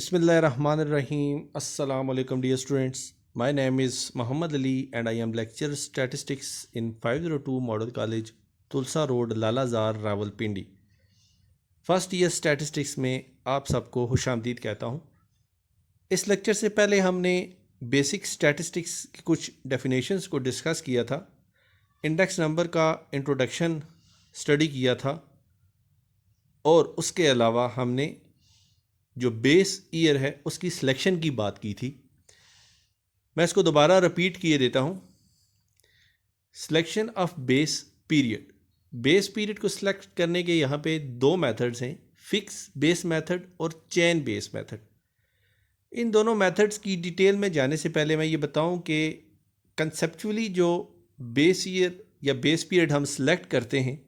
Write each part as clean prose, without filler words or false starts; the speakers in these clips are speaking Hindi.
Bismillahirrahmanirrahim. Assalamu alaikum dear students. My name is Muhammad Ali and I am lecturer statistics in 502 Model College, Tulsa road Lalazar Rawalpindi. First year statistics में आप सबको खुशामदीद कहता हूँ। इस लेक्चर से पहले हमने बेसिक स्टैटिस्टिक्स की कुछ डेफिनेशंस को डिस्कस किया था, इंडेक्स नंबर का इंट्रोडक्शन स्टडी किया था और उसके अलावा हमने जो बेस ईयर है उसकी सिलेक्शन की बात की थी। मैं इसको दोबारा रिपीट किए देता हूँ। Selection of base period. Base period को सिलेक्ट करने के यहाँ पे दो मेथड्स हैं, फिक्स बेस मेथड और चेन बेस मेथड। इन दोनों मेथड्स की डिटेल में जाने से पहले मैं ये बताऊँ कि कंसेप्चुअली जो बेस ईयर या बेस पीरियड हम सिलेक्ट करते हैं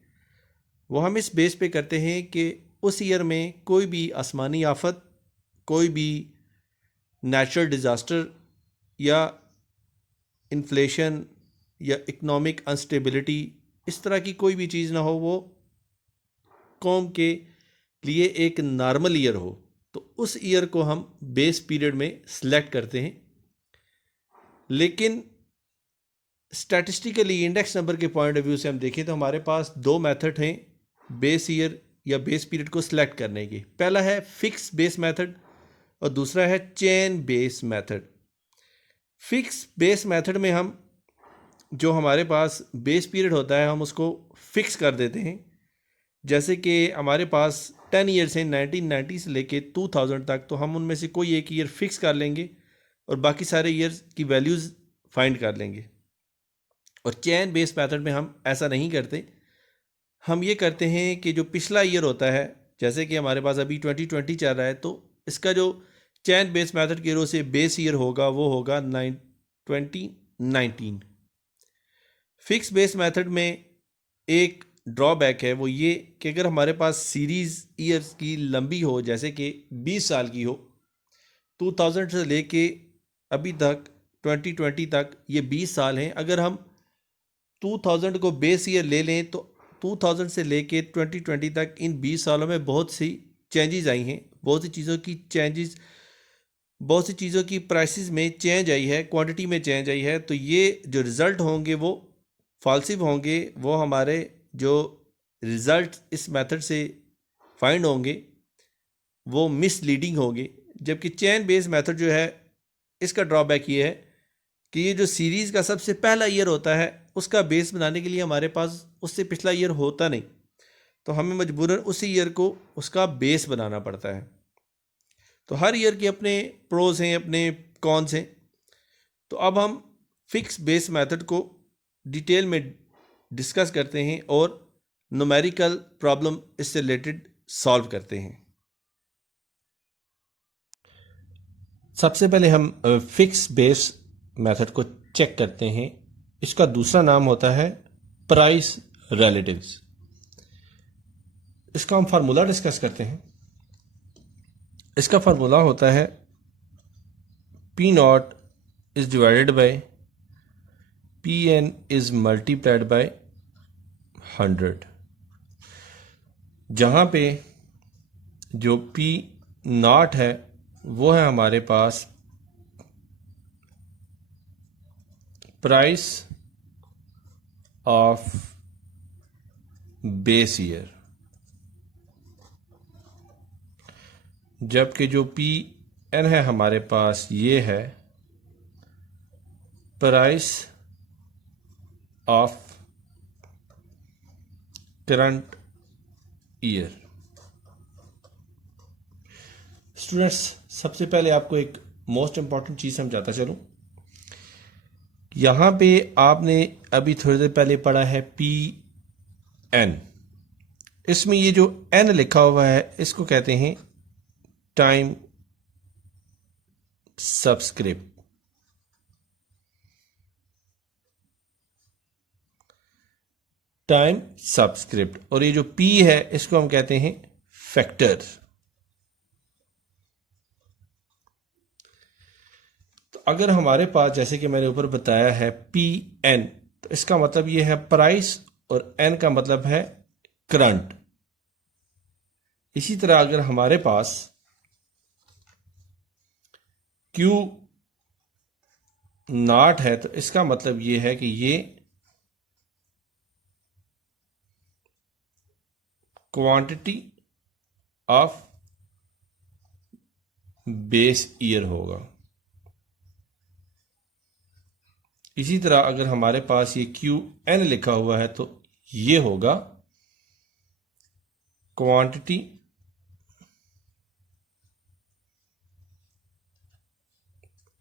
वो हम इस बेस पे करते हैं कि उस ईयर में कोई भी आसमानी आफत, कोई भी नेचुरल डिज़ास्टर या इन्फ्लेशन या इकोनॉमिक अनस्टेबिलिटी, इस तरह की कोई भी चीज़ ना हो, वो कौम के लिए एक नॉर्मल ईयर हो, तो उस ईयर को हम बेस पीरियड में सिलेक्ट करते हैं। लेकिन स्टैटिस्टिकली इंडेक्स नंबर के पॉइंट ऑफ व्यू से हम देखें तो हमारे पास दो मेथड हैं बेस ईयर या बेस पीरियड को सिलेक्ट करने की। पहला है फिक्स बेस मेथड और दूसरा है chain base method. Fix base method में हम जो हमारे पास बेस पीरियड होता है हम उसको फिक्स कर देते हैं। जैसे कि हमारे पास 10 ईयर्स हैं 1990 से लेके 2000 तक, तो हम उनमें से कोई एक ईयर फिक्स कर लेंगे और बाकी सारे ईयर्स की वैल्यूज़ फाइंड कर लेंगे। और चेन बेस मेथड में हम ऐसा नहीं करते। हम ये करते हैं कि जो पिछला ईयर होता है, जैसे कि हमारे पास अभी 2020 चल रहा है, तो इसका जो चेन बेस मेथड की रो से बेस ईयर होगा वो होगा 2019। फिक्स बेस मेथड में एक ड्रॉबैक है, वो ये कि अगर हमारे पास सीरीज़ ईयर्स की लंबी हो, जैसे कि 20 साल की हो, 2000 से लेके अभी तक 2020 तक ये 20 साल हैं। अगर हम 2000 को बेस ईयर ले लें तो 2000 से लेके 2020 तक इन 20 सालों में बहुत सी चेंजेस आई हैं, बहुत सी चीज़ों की प्राइसेस में चेंज आई है, क्वांटिटी में चेंज आई है। तो ये जो रिज़ल्ट होंगे वो फॉल्सिव होंगे, वो हमारे जो रिज़ल्ट इस मेथड से फाइंड होंगे वो मिसलीडिंग होंगे। जबकि चेन बेस मेथड जो है इसका ड्रॉबैक ये है कि ये जो सीरीज़ का सबसे पहला ईयर होता है उसका बेस बनाने के लिए हमारे पास उससे पिछला ईयर होता नहीं, तो हमें मजबूरन उसी ईयर को उसका बेस बनाना पड़ता है। तो हर ईयर के अपने प्रोज हैं, अपने कॉन्स हैं। तो अब हम फिक्स बेस मेथड को डिटेल में डिस्कस करते हैं और न्यूमेरिकल प्रॉब्लम इससे रिलेटेड सॉल्व करते हैं। सबसे पहले हम फिक्स बेस मेथड को चेक करते हैं। इसका दूसरा नाम होता है प्राइस रिलेटिव्स। इसका हम फार्मूला डिस्कस करते हैं। इसका फार्मूला होता है P naught is divided by P N is multiplied by 100, जहाँ पे जो पी नॉट है वो है हमारे पास प्राइस ऑफ बेस ईयर, जबकि जो पी एन है हमारे पास ये है price of current year. Students, सबसे पहले आपको एक मोस्ट इंपॉर्टेंट चीज़ समझाता चलूँ। यहाँ पे आपने अभी थोड़ी देर पहले पढ़ा है पी एन। इसमें ये जो एन लिखा हुआ है इसको कहते हैं टाइम सबस्क्रिप्ट। Time subscript. और ये जो पी है इसको हम कहते हैं फैक्टर। तो अगर हमारे पास, जैसे कि मैंने ऊपर बताया है, पी एन, तो इसका मतलब ये है प्राइस और एन का मतलब है करंट। इसी तरह अगर हमारे पास क्यू नॉट है तो इसका मतलब ये है कि ये क्वांटिटी ऑफ बेस ईयर होगा। इसी तरह अगर हमारे पास ये क्यू एन लिखा हुआ है तो ये होगा क्वांटिटी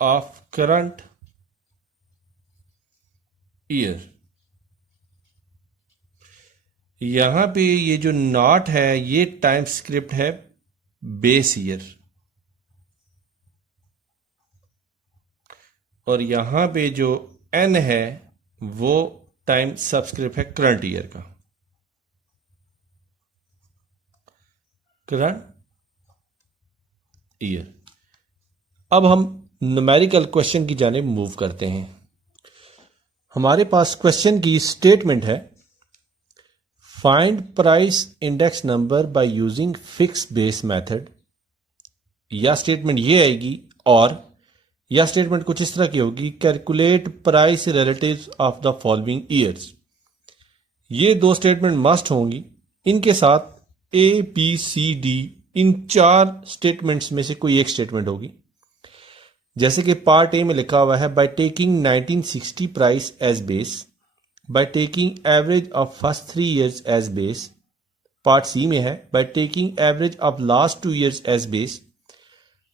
ऑफ करंट ईयर। यहां पे ये जो नॉट है ये टाइम स्क्रिप्ट है बेस ईयर, और यहां पे जो एन है वो टाइम सबस्क्रिप्ट है करंट ईयर का, करंट ईयर। अब हम न्यूमेरिकल क्वेश्चन की जानिब मूव करते हैं। हमारे पास क्वेश्चन की स्टेटमेंट है, find price index number by using fix base method. या स्टेटमेंट ये आएगी, और या स्टेटमेंट कुछ इस तरह की होगी, calculate price relatives of the following years. ये दो स्टेटमेंट मस्ट होंगी। इनके साथ ए बी सी डी इन चार स्टेटमेंट्स में से कोई एक स्टेटमेंट होगी। जैसे कि पार्ट ए में लिखा हुआ है, by taking 1960 price as base, by taking average of first 3 years as base. Part C में है, by taking average of last 2 years as base.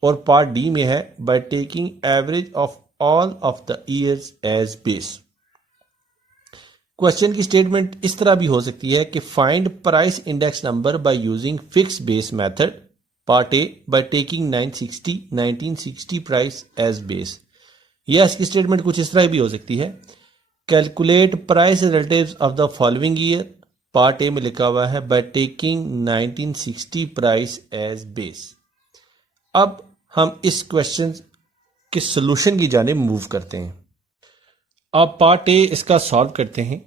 और पार्ट डी में है, by taking average of all of the years as base. Question की स्टेटमेंट इस तरह भी हो सकती है कि find price index number by using fix base method. Part A, by taking 1960 price as base. या इसकी स्टेटमेंट कुछ इस तरह भी हो सकती है, calculate price relatives of the following year. Part A में लिखा हुआ है, by taking 1960 price as base. अब हम इस क्वेश्चन के सॉल्यूशन की जानिब मूव करते हैं। अब पार्ट ए इसका सॉल्व करते हैं।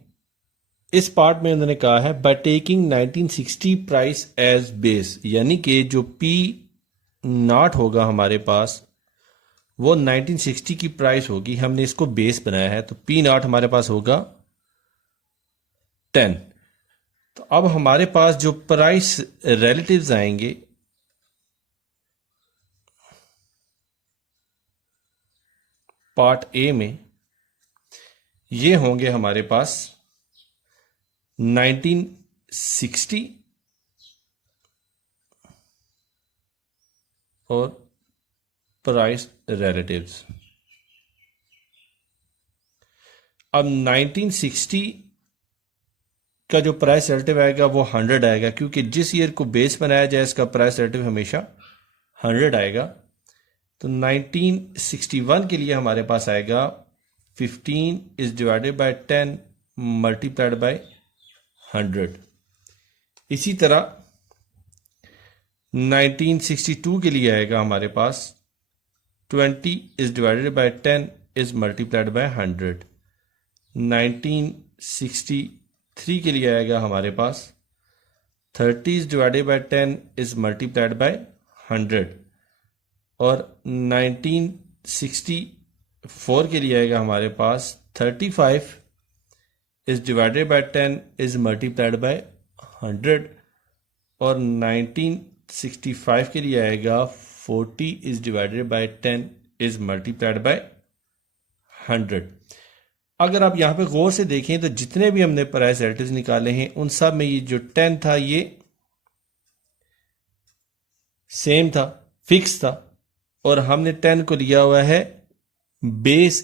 इस पार्ट में उन्होंने कहा है, by taking 1960 price as base, यानी कि जो पी नॉट होगा हमारे पास वो 1960 की प्राइस होगी। हमने इसको बेस बनाया है तो पी नॉट हमारे पास होगा 10। तो अब हमारे पास जो प्राइस रिलेटिव्स आएंगे, पार्ट ए में ये होंगे हमारे पास 1960 और प्राइस रिलेटिव्स। अब 1960 का जो प्राइस रिलेटिव आएगा वो 100 आएगा, क्योंकि जिस ईयर को बेस बनाया जाए इसका प्राइस रिलेटिव हमेशा 100 आएगा। तो 1961 के लिए हमारे पास आएगा 15 is divided bye 10 multiplied by 100। इसी तरह 1962 के लिए आएगा हमारे पास 20 is divided bye 10 is multiplied by 100। 1963 के लिए आएगा हमारे पास 30 is divided bye 10 is multiplied by 100। और 1964 के लिए आएगा हमारे पास 35 is divided bye 10 is multiplied by 100। और 1965 के लिए आएगा 40 is divided bye 10 is multiplied by 100। अगर आप यहां पे गौर से देखें तो जितने भी हमने प्राइस रिलेटिव्स निकाले हैं उन सब में ये जो 10 था ये सेम था, फिक्स था, और हमने 10 को लिया हुआ है बेस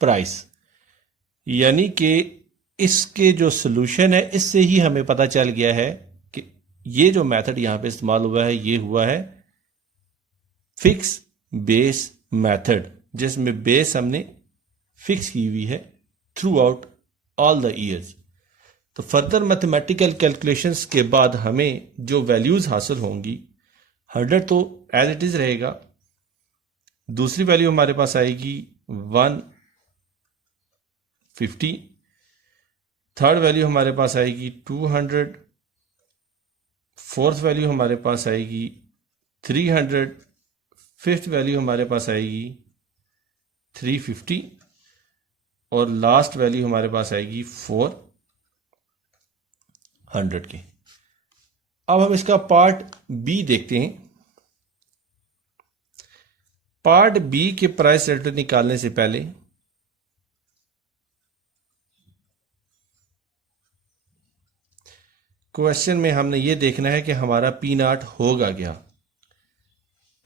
प्राइस। यानी कि इसके जो सॉल्यूशन है इससे ही हमें पता चल गया है कि ये जो मेथड यहां पे इस्तेमाल हुआ है ये हुआ है फिक्स बेस मेथड, जिसमें बेस हमने फिक्स की हुई है through out all the years. तो फर्दर मैथमेटिकल कैलकुलेशंस के बाद हमें जो वैल्यूज हासिल होंगी, 100 तो एज इट इज रहेगा, दूसरी वैल्यू हमारे पास आएगी 150, थर्ड वैल्यू हमारे पास आएगी 200, फोर्थ वैल्यू हमारे पास आएगी 300, फिफ्थ वैल्यू हमारे पास आएगी 350 और लास्ट वैल्यू हमारे पास आएगी 400 की। अब हम इसका पार्ट बी देखते हैं। पार्ट बी के प्राइस रिलेटिव निकालने से पहले क्वेश्चन में हमने ये देखना है कि हमारा पी नॉट होगा क्या।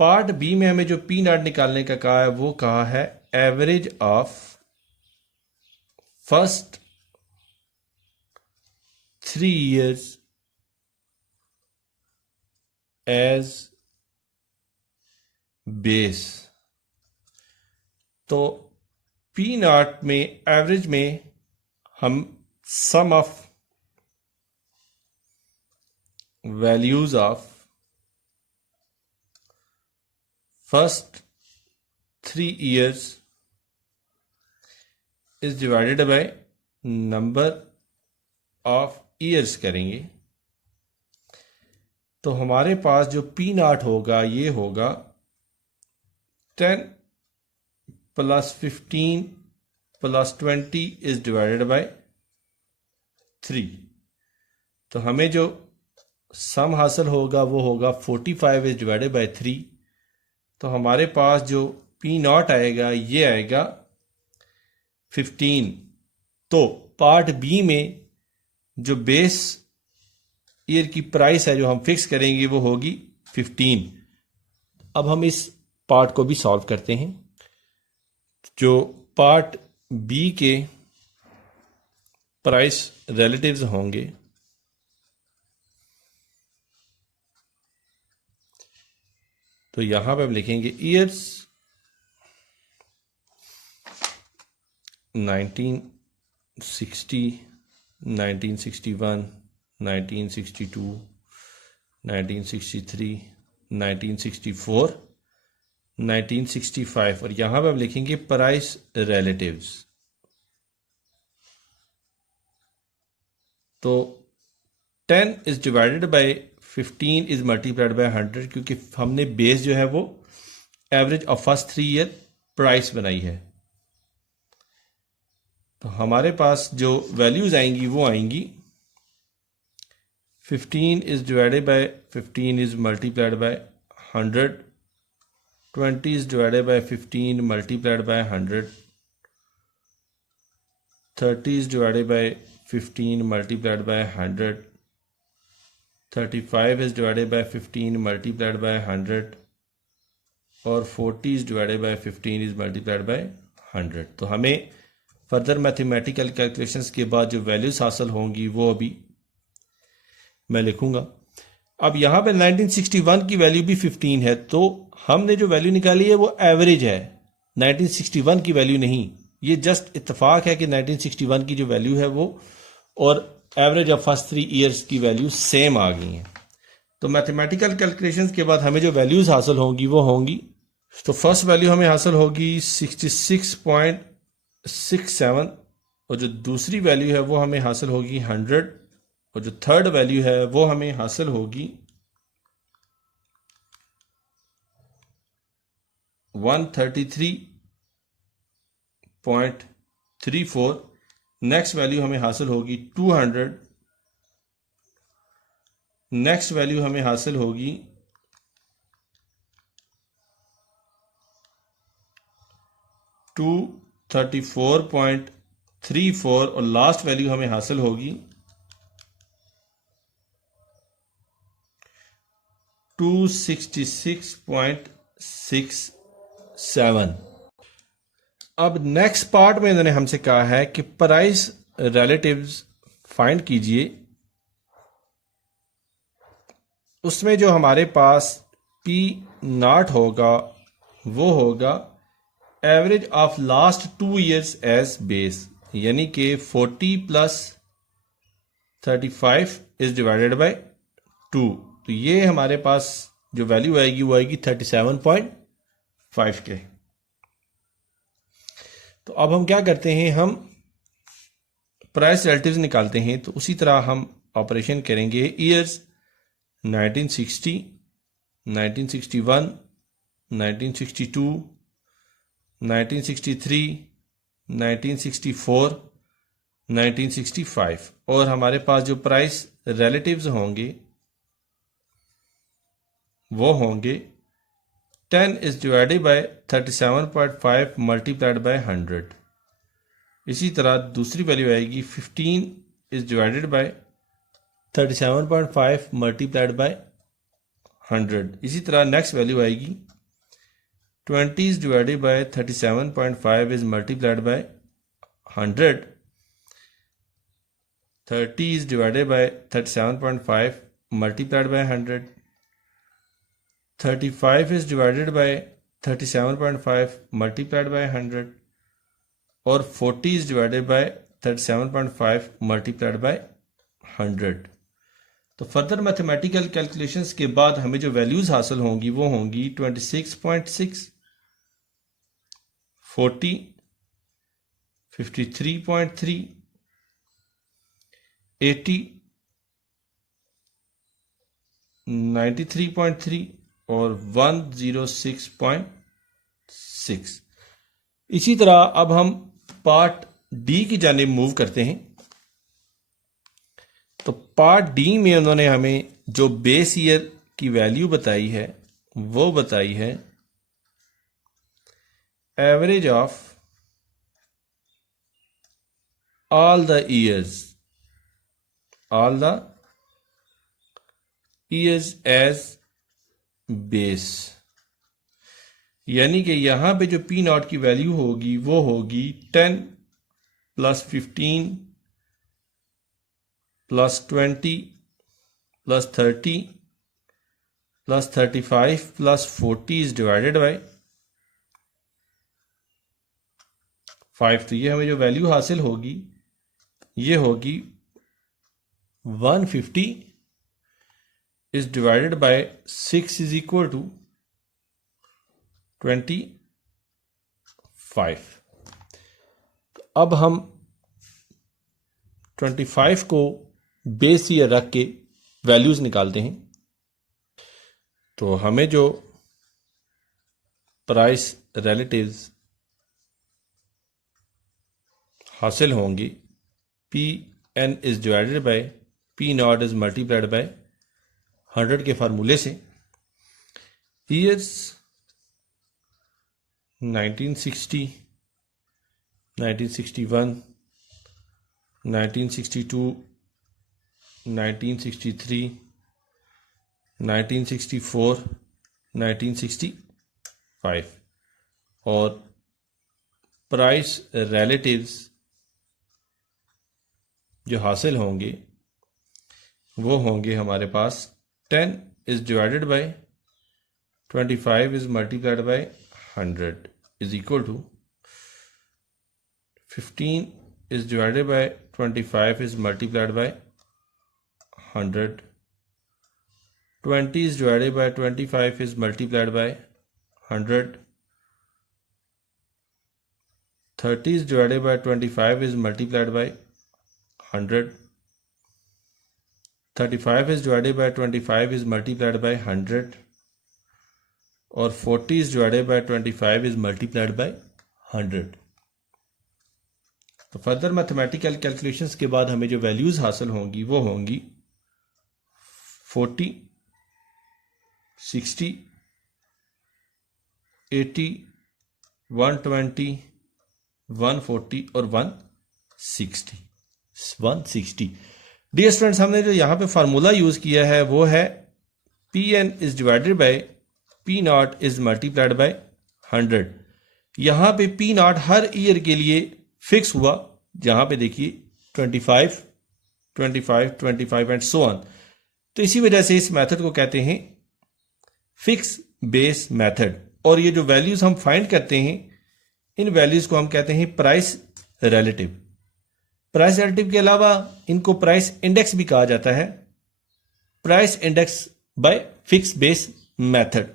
पार्ट बी में हमें जो पी नॉट निकालने का कहा है वो कहा है average of first 3 years as base. तो पी नॉट में एवरेज में हम sum of values of first 3 years is divided by number of years करेंगे। तो हमारे पास जो पी नॉट होगा ये होगा 10 + 15 + 20 इज डिवाइडेड बाय 3। तो हमें जो सम हासिल होगा वो होगा 45 इज डिवाइडेड बाय 3। तो हमारे पास जो पी नॉट आएगा ये आएगा 15। तो पार्ट बी में जो बेस ईयर की प्राइस है जो हम फिक्स करेंगे वो होगी 15। अब हम इस पार्ट को भी सॉल्व करते हैं। जो पार्ट बी के प्राइस रिलेटिव्स होंगे तो यहां पे हम लिखेंगे ईयर्स 1960, 1961, 1962, 1963, 1964, 1965 और यहां पे हम लिखेंगे प्राइस रिलेटिव्स। तो 10 is divided bye 15 is multiplied by 100 क्योंकि हमने बेस जो है वो average of first 3 year price बनाई है। तो हमारे पास जो वैल्यूज आएंगी वो आएंगी 15 is divided bye 15 is multiplied by 100, 20 is divided bye 15 multiplied by 100, 30 is divided bye 15 multiplied by 100, 35 is divided by 15 multiplied by 100 और 40 is divided by 15 is multiplied by 100। तो हमें फर्दर मैथमेटिकल कैलकुलेशंस के बाद जो वैल्यूज हासिल होंगी वो अभी मैं लिखूंगा। अब यहाँ पे 1961 की वैल्यू भी 15 है तो हमने जो वैल्यू निकाली है वो एवरेज है, 1961 की वैल्यू नहीं। ये जस्ट इत्तेफाक है कि 1961 की जो वैल्यू है वो और एवरेज ऑफ फर्स्ट 3 years की वैल्यू सेम आ गई हैं। तो मैथमेटिकल कैलकुलेशंस के बाद हमें जो वैल्यूज हासिल होंगी वो होंगी, तो फर्स्ट वैल्यू हमें हासिल होगी 66.67 और जो दूसरी वैल्यू है वो हमें हासिल होगी 100 और जो थर्ड वैल्यू है वो हमें हासिल होगी 133.34। नेक्स्ट वैल्यू हमें हासिल होगी 200। नेक्स्ट वैल्यू हमें हासिल होगी 234.34 और लास्ट वैल्यू हमें हासिल होगी 266.67। अब नेक्स्ट पार्ट में इन्होंने हमसे कहा है कि प्राइस रिलेटिव्स फाइंड कीजिए। उसमें जो हमारे पास पी नॉट होगा वो होगा average of last 2 years as base, यानी कि 40 + 35 इज डिवाइडेड बाय 2। तो ये हमारे पास जो वैल्यू आएगी वो आएगी 37.5 के। तो अब हम क्या करते हैं, हम प्राइस रिलेटिव्स निकालते हैं। तो उसी तरह हम ऑपरेशन करेंगे। ईयर्स 1960, 1961, 1962, 1963, 1964, 1965 और हमारे पास जो प्राइस रिलेटिव्स होंगे वो होंगे 10 is divided by 37.5 multiplied by 100। इसी तरह दूसरी वैल्यू आएगी 15 is divided by 37.5 multiplied by 100। इसी तरह नेक्स्ट वैल्यू आएगी 20 is divided by 37.5 is multiplied by 100। 30 is divided by 37.5 multiplied by 100। 35 is divided by 37.5 multiplied by 100 और 40 is divided by 37.5 multiplied by 100। तो फर्दर मैथमेटिकल कैलकुलेशंस के बाद हमें जो वैल्यूज हासिल होंगी वो होंगी 26.6, 40, 53.3, 80, 93.3 और 106.6। इसी तरह अब हम पार्ट डी की जानिब मूव करते हैं। तो पार्ट डी में उन्होंने हमें जो बेस ईयर की वैल्यू बताई है वो बताई है average of all the years as base, यानी कि यहां पे जो पी नॉट की वैल्यू होगी वो होगी 10 plus 15 plus 20 plus 30 plus 35 plus 40 is divided bye 5। तो ये हमें जो वैल्यू हासिल होगी ये होगी 150 is divided by 6 is equal to 25। अब हम 25 को बेस ईयर रख के वैल्यूज निकालते हैं। तो हमें जो प्राइस रिलेटिव्स हासिल होंगी P N is divided by P naught is multiplied by 100 के फार्मूले से। ईयर्स 1960, 1961, 1962, 1963, 1964, 1965 और प्राइस रिलेटिव्स जो हासिल होंगे वो होंगे हमारे पास 10 is divided by 25 is multiplied by 100 is equal to 15 is divided by 25 is multiplied by 100, 20 is divided by 25 is multiplied by 100, 30 is divided by 25 is multiplied by 100, 35 is divided by 25 is multiplied by 100 और 40 is divided by 25 is multiplied by 100। तो फर्दर मैथमेटिकल कैलकुलेशंस के बाद हमें जो वैल्यूज हासिल होंगी वो होंगी 40, 60, 80, 120, 140 और 160। डियर स्टूडेंट्स, हमने जो यहाँ पे फार्मूला यूज किया है वो है P N is divided by P naught is multiplied by 100। यहाँ पे पी नॉट हर ईयर के लिए फिक्स हुआ, जहाँ पे देखिए 25, 25, 25 एंड सो ऑन। तो इसी वजह से इस मेथड को कहते हैं फिक्स बेस मेथड। और ये जो वैल्यूज हम फाइंड करते हैं इन वैल्यूज को हम कहते हैं प्राइस रिलेटिव। प्राइस रिलेटिव के अलावा इनको प्राइस इंडेक्स भी कहा जाता है, price index by fix base method.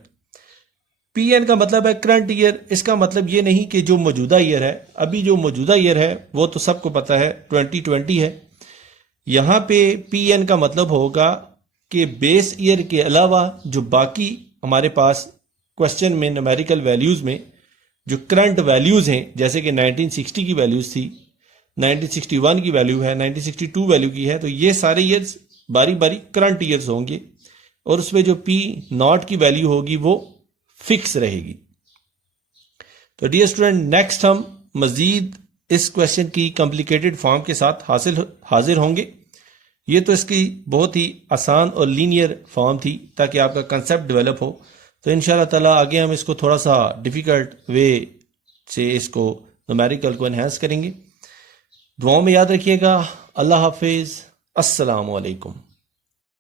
PN का मतलब है करंट ईयर। इसका मतलब ये नहीं कि जो मौजूदा ईयर है, अभी जो मौजूदा ईयर है वो तो सबको पता है 2020 है। यहां पे पीएन का मतलब होगा कि बेस ईयर के अलावा जो बाकी हमारे पास क्वेश्चन में न्यूमेरिकल वैल्यूज़ में जो करंट वैल्यूज़ हैं, जैसे कि 1960 की वैल्यूज़ थी, 1961 की वैल्यू है, 1962 वैल्यू की है, तो ये सारे ईयर्स बारी बारी करंट ईयर्स होंगे और उसमें जो पी नॉट की वैल्यू होगी वो फिक्स रहेगी। तो डियर स्टूडेंट, नेक्स्ट हम मज़ीद इस क्वेश्चन की कॉम्प्लिकेटेड फॉर्म के साथ हाजिर होंगे। ये तो इसकी बहुत ही आसान और लीनियर फॉर्म थी ताकि आपका कंसेप्ट डेवलप हो। तो इंशाल्लाह ताला आगे हम इसको थोड़ा सा डिफ़िकल्ट वे से इसको न्यूमेरिकल को एनहांस करेंगे। दुआओं में याद रखिएगा। अल्लाह हाफिज़। अस्सलामु अलैकुम।